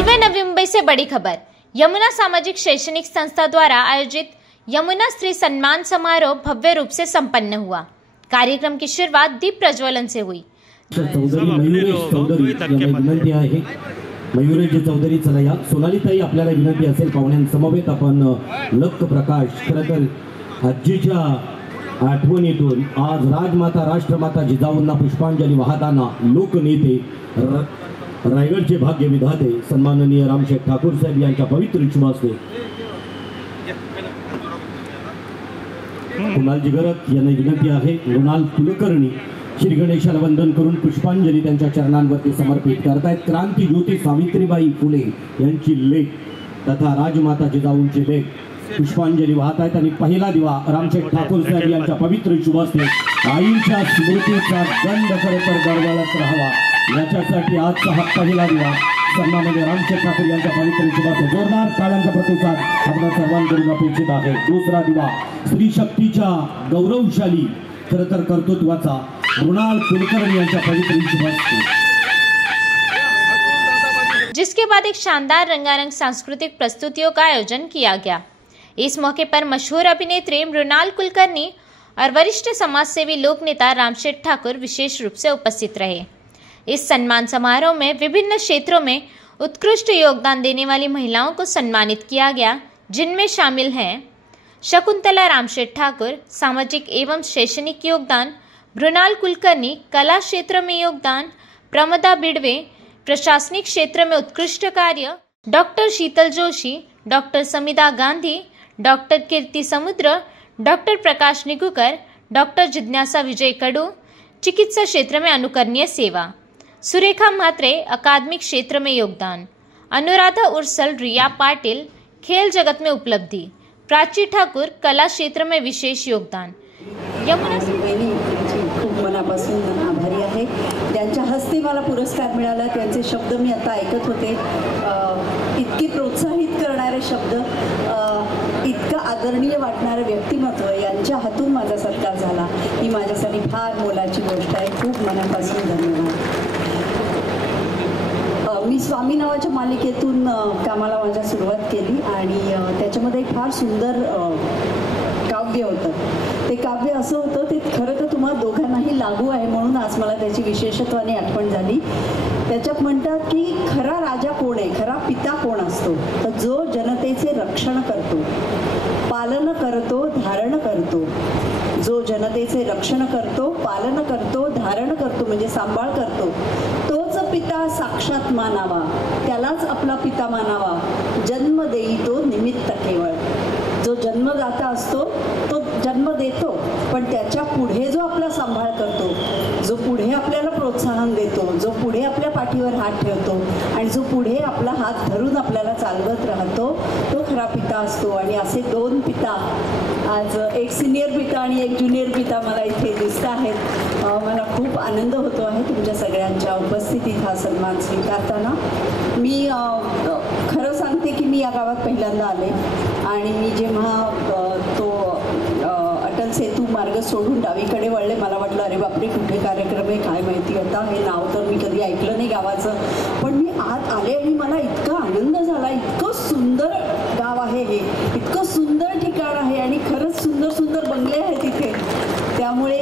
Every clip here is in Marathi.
रेलवे नवी मुंबई से बड़ी खबर। यमुना सामाजिक शैक्षणिक संस्था द्वारा आयोजित यमुना स्त्री सम्मान समारोह भव्य रूप से संपन्न हुआ। कार्यक्रम की शुरुआत दीप प्रज्वलन से हुई। मयुरेश चौधरी चला या सोनालीताई आपल्याला विनंती असेल पाहुण्यांसमवेत आपण लख प्रकाश खरतर आजीच्या आठवणीतून आज राजमाता राष्ट्रमाता जिजाऊंना पुष्पांजली वाहताना लोकनेते रायगडचे भाग्य विधाते सन्माननीय रामशेठ ठाकूर साहेब यांच्या पवित्र शुभास्ते कुणाल जिगरत यांना विनंती आहे मृणाल कुलकर्णी श्री गणेशाला वंदन करून पुष्पांजली त्यांच्या चरणांवरती समर्पित करतायत। क्रांती ज्योती सावित्रीबाई फुले यांची लेख तथा राजमाता जिजाऊंची लेख पुष्पांजली वाहतायत आणि पहिला दिवा रामशेठ ठाकूर साहेब यांच्या पवित्र शुभास्ते आईच्या स्मृतीचा गंध खरतर गळगळत राहावा याच्यासाठी आजचा हा पहिला दिवा सन्माननीय रामशेठ ठाकूर यांच्या पवित्र शुभास्ते जोरदार टाळ्यांचा प्रतिसाद आपल्या सर्वांकडून अपेक्षित आहे। दुसरा दिवा स्त्री शक्तीच्या गौरवशाली खरतर कर्तृत्वाचा मृणाल कुलकर्णी यांच्या पवित्र शुभास्ते, जिसके बाद एक शानदार रंगारंग सांस्कृतिक प्रस्तुतियों का आयोजन किया गया। इस मौके पर मशहूर अभिनेत्री मृणाल कुलकर्णी और वरिष्ठ समाजसेवी लोक नेता रामशेठ ठाकुर विशेष रूप से उपस्थित रहे। इस सम्मान समारोह में विभिन्न क्षेत्रों में उत्कृष्ट योगदान देने वाली महिलाओं को सम्मानित किया गया, जिनमें शामिल हैं शकुंतला रामशेठ ठाकुर सामाजिक एवं शैक्षणिक योगदान, मृणाल कुलकर्णी कला क्षेत्र में योगदान, प्रमदा बिड़वे प्रशासनिक क्षेत्र में उत्कृष्ट कार्य, डॉक्टर शीतल जोशी, डॉक्टर समिधा गांधी, डॉक्टर कीर्ति समुद्र, डॉक्टर प्रकाश निगुकर, डॉक्टर जिज्ञासा विजय कडू चिकित्सा क्षेत्र में अनुकरणीय सेवा, सुरेखा म्हात्रे अकादमिक क्षेत्र में योगदान, अनुराधा उर्सल रिया पाटिल खेल जगत में उपलब्धि, प्राची ठाकुर कला क्षेत्र में विशेष योगदान। यमुना खूप मनापासून आभारी आहे। त्यांच्या हस्ते मला पुरस्कार मिळाला, त्यांचे शब्द मी आता ऐकत होते। इतके प्रोत्साहित करणारे शब्द, इतकं आदरणीय वाटणारे व्यक्तिमत्व यांच्या हातून माझा सत्कार झाला, ही माझ्यासाठी फार मोलाची गोष्ट आहे। खूप मनापासून धन्यवाद। मी स्वामी नावाच्या मालिकेतून कामाला माझ्या सुरुवात केली आणि त्याच्यामध्ये एक फार सुंदर काव्य होतं। ते काव्य असं होतं, ते खरं तर तुम्हा दोघांनाही लागू आहे म्हणून आज मला त्याची विशेषत्वाने आठवण झाली। त्याच्यात म्हणतात की खरा राजा कोण आहे, खरा पिता कोण असतो, तर जो जनतेचे रक्षण करतो, पालन करतो, धारण करतो। जो जनतेचे रक्षण करतो, पालन करतो, धारण करतो म्हणजे सांभाळ करतो, तोच पिता साक्षात मानावा, त्यालाच आपला पिता मानावा। जन्म देई तो निमित्त केवळ। जो जन्मदाता असतो तो जन्म देतो, पण त्याच्या पुढे जो आपला सांभाळ करतो, जो पुढे आपल्याला प्रोत्साहन देतो, जो पुढे आपल्या पाठीवर हात ठेवतो आणि जो पुढे आपला हात धरून आपल्याला चालवत राहतो, तो खरा पिता असतो। आणि असे दोन पिता, आज एक सिनियर पिता आणि एक ज्युनियर पिता मला इथे दिसत आहेत। मला खूप आनंद होतो आहे तुमच्या सगळ्यांच्या उपस्थितीत हा सन्मान स्वीकारताना। मी खरं सांगते की मी या गावात पहिल्यांदा आले आणि मी जेव्हा तो अटल सेतू मार्ग सोडून डावीकडे वळले, मला वाटलं अरे बापरे कुठे कार्यक्रम आहे काय माहिती होता, हे नाव तर मी कधी ऐकलं नाही गावाचं। पण मी आत आले आणि मला इतका आनंद झाला, इतकं सुंदर गाव आहे हे, इतकं सुंदर ठिकाण आहे आणि खरंच सुंदर सुंदर बंगले आहेत इथे। त्यामुळे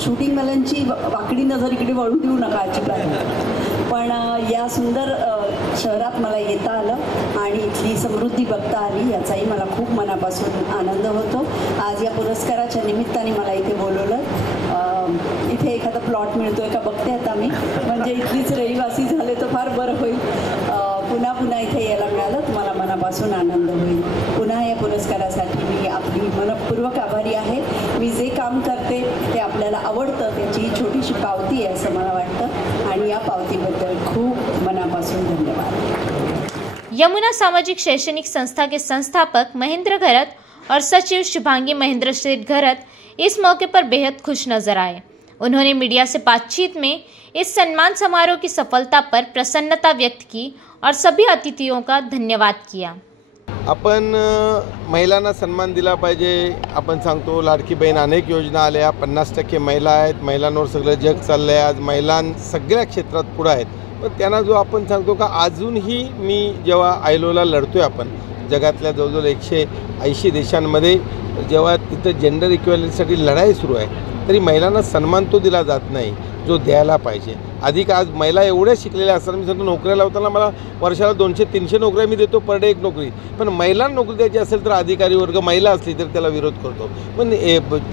शूटिंगवाल्यांची वाकडी नजर इकडे वळू देऊ नका अजिबात। पण या सुंदर शहरात मला येता आलं आणि इथली समृद्धी बघता आली, याचाही मला खूप मनापासून आनंद होतो। आज या पुरस्काराच्या निमित्ताने मला इथे बोलवलं। इथे एखादा प्लॉट मिळतोय का बघते आता मी, म्हणजे इथलीच रहिवासी झाले तर फार बरं होईल। पुन्हा पुन्हा इथे यायला मिळालं, तुम्हाला मनापासून आनंद होईल। पुन्हा या पुरस्कारासाठी मी आपली मनपूर्वक आभारी आहे। मी जे काम करते ते आपल्याला आवडतं, त्याची ही छोटीशी पावती आहे असं मला वाटतं आणि या पावतीबद्दल खूप मनापासून धन्यवाद। यमुना सामाजिक शैक्षणिक संस्था के संस्थापक महेंद्र घरत और सचिव शुभांगी महेंद्र शेठ घरत इस मौके पर बेहद खुश नजर आए। उन्होंने मीडिया से बातचीत में इस सम्मान समारोह की सफलता पर प्रसन्नता व्यक्त की और सभी अतिथियों का धन्यवाद किया। आपण महिलांना सन्मान दिला पाहिजे। आपण सांगतो लाडकी बहीण अनेक योजना आल्या, 50% महिला आहेत, महिलांवर सगळं जग चाललं आहे। आज महिलां सगळ्या क्षेत्रात पुढे आहेत। पण त्यांना जो आपण सांगतो का अजूनही मी जेव्हा आयलोला लढतोय आपण जगातल्या जवळजवळ 180 देशांमध्ये जेव्हा तिथं जेंडर इक्वॅलिटीसाठी लढाई सुरू आहे तरी महिलांना सन्मान तो दिला जात नाही जो द्यायला पाहिजे. अधिक आज महिला एवढ्या शिकलेल्या असतात, मी सांगतो नोकऱ्या लावताना मला वर्षाला 200-300 नोकऱ्या मी देतो पर डे एक नोकरी, पण महिलांना नोकरी द्यायची असेल तर अधिकारी वर्ग महिला असली तर त्याला विरोध करतो. पण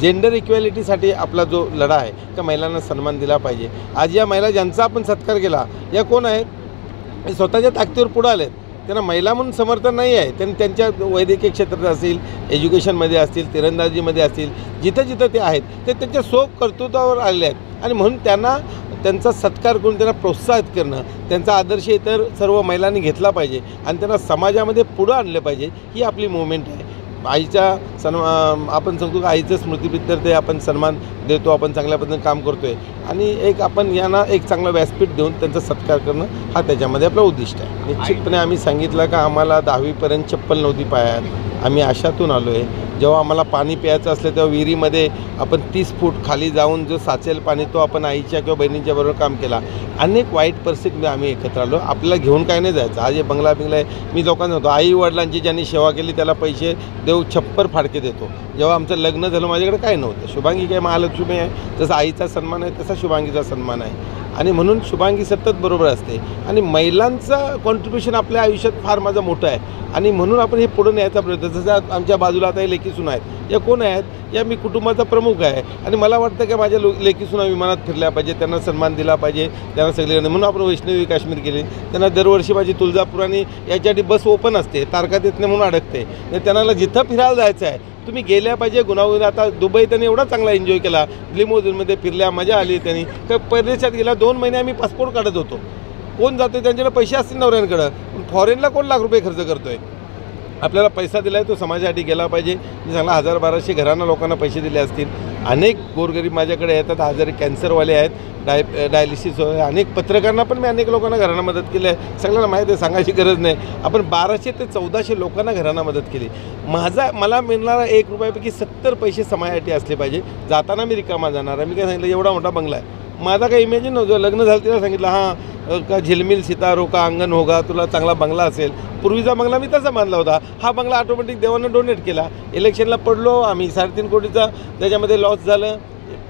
जेंडर इक्वॅलिटीसाठी आपला जो लढा आहे त्या महिलांना सन्मान दिला पाहिजे. आज या महिला ज्यांचा आपण सत्कार केला या कोण आहेत, स्वतःच्या ताकदीवर पुढे आलेत, त्यांना महिला म्हणून समर्थन नाही आहे. त्यांच्या वैद्यकीय क्षेत्रात असतील, एज्युकेशनमध्ये असतील, तिरंदाजीमध्ये असतील, जिथं जिथं ते आहेत ते त्यांच्या कर्तृत्वावर आलेले आहेत आणि म्हणून त्यांचा सत्कार करून त्यांना प्रोत्साहित करणं, त्यांचा आदर्श इतर सर्व महिलांनी घेतला पाहिजे आणि त्यांना समाजामध्ये पुढं आणलं पाहिजे. ही आपली मुवमेंट आहे. आईच्या आपण सांगतो की आईचं स्मृतिप्रित्यर्थ आपण सन्मान देतो, आपण चांगल्या पद्धतीने काम करतो आहे आणि एक आपण यांना एक चांगलं व्यासपीठ देऊन त्यांचा सत्कार करणं हा त्याच्यामध्ये आपला उद्दिष्ट आहे. निश्चितपणे आम्ही सांगितलं का आम्हाला 10वीपर्यंत चप्पल नव्हती पायात, आम्ही अशातून आलो आहे. जेव्हा आम्हाला पाणी प्यायचं असलं तेव्हा विहिरीमध्ये आपण 30 फूट खाली जाऊन जो साचेल पाणी तो आपण आईच्या किंवा बहिणींच्या बरोबर काम केला. अनेक वाईट परिस्थितीमध्ये आम्ही एकत्र आलो. आपल्याला घेऊन काय नाही जायचं. आज हे बंगला आहे, मी लोकांना होतो आई वडिलांची ज्यांनी सेवा केली त्याला पैसे देऊ छप्पर फाडके देतो. जेव्हा आमचं लग्न झालं माझ्याकडे काय नव्हतं. शुभांगी काय महालक्ष्मी आहे, जसा आईचा सन्मान आहे तसा शुभांगीचा सन्मान आहे आणि म्हणून शुभांगी सतत बरोबर असते आणि महिलांचं कॉन्ट्रीब्युशन आपल्या आयुष्यात फार माझं मोठं आहे आणि म्हणून आपण हे पुढे न्यायचा प्रयत्न. जसं आमच्या बाजूला आता हे लेकीसून आहेत, या कोण आहेत, या मी कुटुंबाचा प्रमुख आहे आणि मला वाटतं की माझ्या लेकीसून विमानात फिरल्या पाहिजे, त्यांना सन्मान दिला पाहिजे, त्यांना सगळे. म्हणून आपण वैष्णवी काश्मीर केली. त्यांना दरवर्षी माझी तुळजापूर आणि याच्यासाठी बस ओपन असते, तारखा देत नाही म्हणून अडकते. त्यांना जिथं फिरायला जायचं आहे तुम्ही गेल्या पाहिजे. गुणागुण आता दुबई त्यांनी एवढा चांगला एन्जॉय केला, लिमोझिनमध्ये फिरल्या, मजा आली. त्यांनी का परदेशात गेला 2 महिने आम्ही पासपोर्ट काढत होतो. कोण जातो त्यांच्याकडे पैसे असतील नवऱ्यांकडं, पण फॉरेनला कोण लाख रुपये खर्च करतो आहे. आपल्याला पैसा दिला आहे तो समाजासाठी गेला पाहिजे. मी सांगला 1000-1200 घरांना लोकांना पैसे दिले असतील. अनेक गोरगरीब माझ्याकडे येतात, आजारी कॅन्सरवाले आहेत, डायलिसिस अनेक पत्रकारांना पण मी अनेक लोकांना घरांना मदत केली आहे. सगळ्यांना माहीत आहे, सांगायची गरज नाही. आपण 1200 ते 1400 लोकांना घरांना मदत केली. मला मिळणारा 1 रुपयापैकी 70 पैसे समाजासाठी असले पाहिजे. जाताना मी रिकामा जाणार आहे. मी काय सांगितलं एवढा मोठा बंगला आहे, माझा काही इमेजिन नव्हतं. लग्न झालं तिला सांगितलं हां का झिलमिल सितारो का अंगण होगा, तुला चांगला बंगला असेल. पूर्वीचा बंगला मी तसा बांधला होता, हा बंगला ऑटोमॅटिक देवानं डोनेट केला. इलेक्शनला पडलो आम्ही, 3.5 कोटीचा त्याच्यामध्ये लॉस झालं.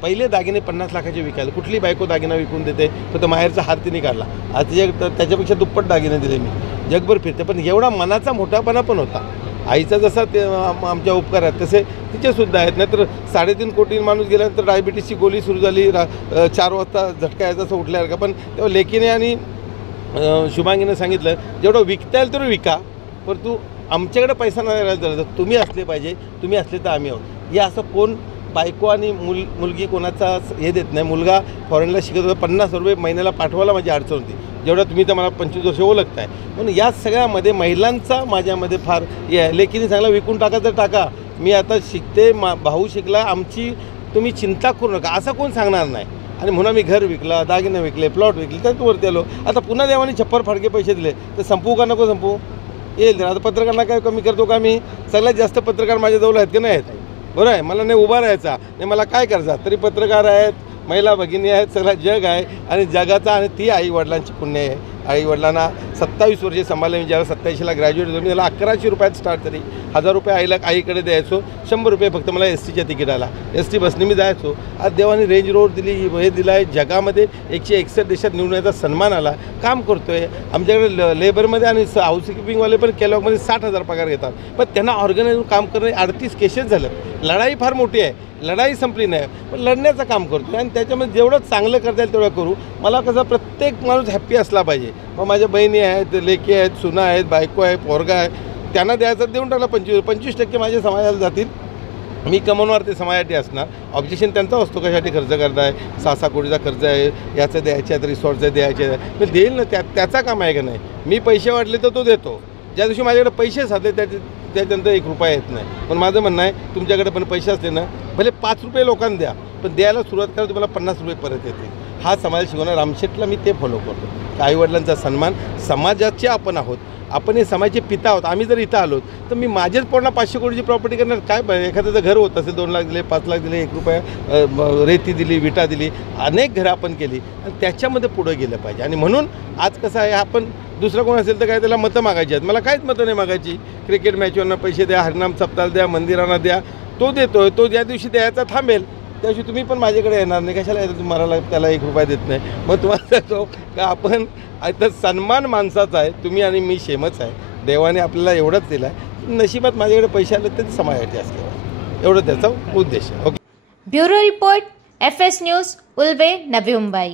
पहिले दागिने 50 लाखाचे विकायला, कुठली बायको दागिना विकून देते, फक्त माहेरचा हात तिने काढला. आज त्याच्यापेक्षा दुप्पट दागिने दिले मी, जगभर फिरते. पण एवढा मनाचा मोठापणा पण होता. आईचा जसा ते आमच्या उपकार आहेत तसे तिचेसुद्धा आहेत. नाहीतर 3.5 कोटी माणूस गेल्यानंतर डायबिटीसची गोळी सुरू झाली, 4 वाजता झटका यायचा असं उठल्यासारखं. पण तेव्हा लेकीने आणि शुभांगीने सांगितलं जेवढं विकता येईल तेवढं विका, पण तू आमच्याकडे पैसा नाही राहिला तर तुम्ही असले पाहिजे, तुम्ही असले तर आम्ही आहोत. हे असं कोण बायको आणि मुलगी कोणाचा हे देत नाही. मुलगा फॉरेनला शिकत होता, 50 रुपये महिन्याला पाठवायला माझी अडचण होती. जेवढं तुम्ही तर मला 25 वर्ष ओळखताय. म्हणून या सगळ्यामध्ये महिलांचा माझ्यामध्ये फार हे आहे. लेकीने सांगला विकून टाका तर टाका, मी आता शिकते, भाऊ शिकला, आमची तुम्ही चिंता करू नका, असं कोण सांगणार नाही. आणि म्हणून मी घर विकला, दागिने विकले, प्लॉट विकले, तर वरती आलो. आता पुन्हा देवाने छप्पर फाडके पैसे दिले तर संपवू का नको संपवू? येईल. आता पत्रकारांना काय कमी करतो का मी? सगळ्यात जास्त पत्रकार माझ्याजवळ आहेत की नाही आहेत? बरं आहे, मला नाही उभा राहायचा नाही, मला काय करायचा, तरी पत्रकार आहेत, महिला भगिनी आहेत, सगळा जग आहे आणि जगाचा. आणि ती आईवडिलांची पुण्य आहे. आईवडिलांना 27 वर्षे सांभाळले. मी ज्याला 87ला ग्रॅज्युएट झालो, मी त्याला 1100 रुपयात स्टार्ट तरी 1000 रुपये आईकडे द्यायचो, 100 रुपये फक्त मला STच्या तिकिटाला, ST बसने मी जायचो. आज देवाने रेंज रोड दिली, हे दिला आहे. जगामध्ये 161 देशात निवडून याचा सन्मान आला. काम करतो आहे. आमच्याकडे लेबरमध्ये आणि हाऊसकीपिंगवाले पण केलॉगमध्ये 60,000 पगार घेतात, पण त्यांना ऑर्गनाईज काम करणे 38 केसेस झालं. लढाई फार मोठी आहे, लढाई संपली नाही, पण लढण्याचं काम करतो आणि त्याच्यामध्ये जेवढं चांगलं करता येईल तेवढं करू. मला कसं प्रत्येक माणूस हॅप्पी असला पाहिजे. मग माझ्या बहिणी आहेत, लेकी आहेत, सुना आहेत, बायको आहे, पोरगा आहे, त्यांना द्यायचं देऊन टाकला. 25% माझ्या समाजाला जातील. मी कमवणार ते समाजासाठी असणार. ऑब्जेक्शन त्यांचा असतो, कशासाठी खर्च करताय, 6-6 कोटीचा खर्च आहे, याचं द्यायचे आहेत, रिसॉर्टचं द्यायचे आहे, पण देईल ना, त्याचा काम आहे का नाही? मी पैसे वाटले तर तो देतो. ज्या दिवशी माझ्याकडे पैसे साधले त्याच्यानंतर 1 रुपया येत नाही. पण माझं म्हणणं आहे तुमच्याकडे पण पैसे असले ना, भले 5 रुपये लोकांना द्या, पण द्यायला सुरुवात करा, तुम्हाला 50 रुपये परत येतील. हा समाज शिकवणार. रामशेठला मी ते फॉलो करतो. आईवडिलांचा सन्मान, समाजाचे आपण आहोत. आपण हे समाजाचे पिता आहोत. आम्ही जर इथं आलो तर मी माझेच पूर्ण 500 कोटीची प्रॉपर्टी करणार काय? एखाद्याचं घर होत असेल 2 लाख दिले, 5 लाख दिले, 1 रुपया रेती दिली, विटा दिली, अनेक घरं आपण केली आणि त्याच्यामध्ये पुढं गेलं पाहिजे. आणि म्हणून आज कसं आहे, आपण दुसरं कोण असेल तर काय त्याला मतं मागायची आहेत. मला काहीच मतं नाही मागायची. क्रिकेट मॅचवरनं पैसे द्या, हरिनाम सप्ताहाला द्या, मंदिरांना द्या, तो देतोय. तो ज्या दिवशी द्यायचा थांबेल त्या दिवशी तुम्ही पण माझ्याकडे येणार नाही. कशाला येतं तुम्हाला, त्याला 1 रुपया देत नाही. मग तुम्हाला सांगतो का आपण आता सन्मान माणसाचा आहे. तुम्ही आणि मी सेमच आहे. देवाने आपल्याला एवढंच दिलं आहे. नशिबात माझ्याकडे पैसे आले तर समाजाचे असले, एवढं त्याचा उद्देश आहे. Okay. Bureau report FS news, Ulwe, Navi Mumbai.